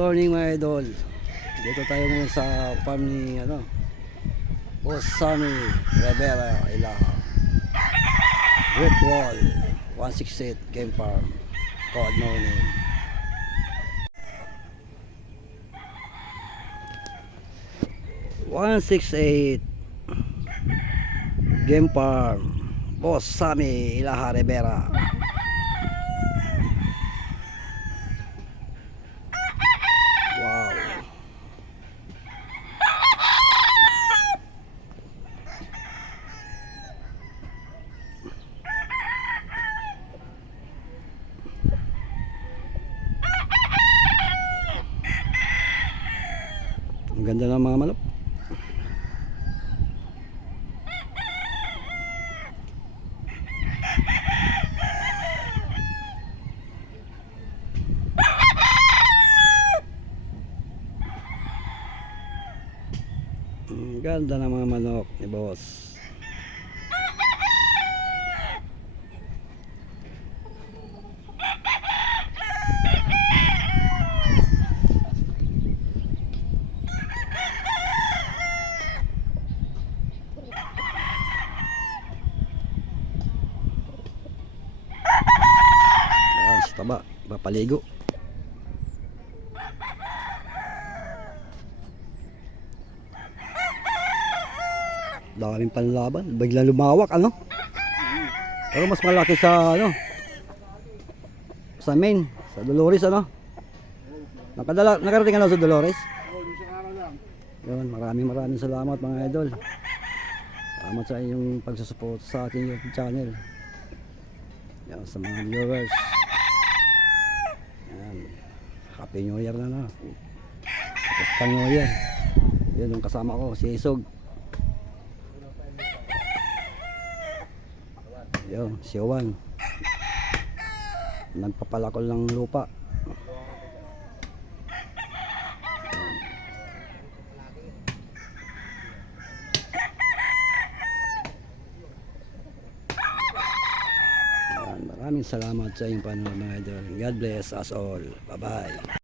morning mga idol. Dito tayo ngayon sa farm ni Boss Sammy Rivera, Ilaha. Great Wall 168 Game Farm. Code no name. Game Farm. Boss Sammy Ilaha Rivera. Wow. Ang ganda ng mga manok. Ang ganda ng mga manok ni Boss. Ayan, sa taba, papaligo. Daming panlaban, bigla lumawak pero mas malaki sa sa main, sa Dolores nakarating sa Dolores. Yun, maraming salamat mga idol. Salamat sa inyong pagsusupport sa ating YouTube channel. Yan, sa mga viewers. Yan. Happy New Year na. Happy New Year. Yun yung kasama ko, si Isog. Yun, si Juan. Nagpapalakol ng lupa. Maraming salamat sa inyong panonood mga idol. God bless us all. Bye bye.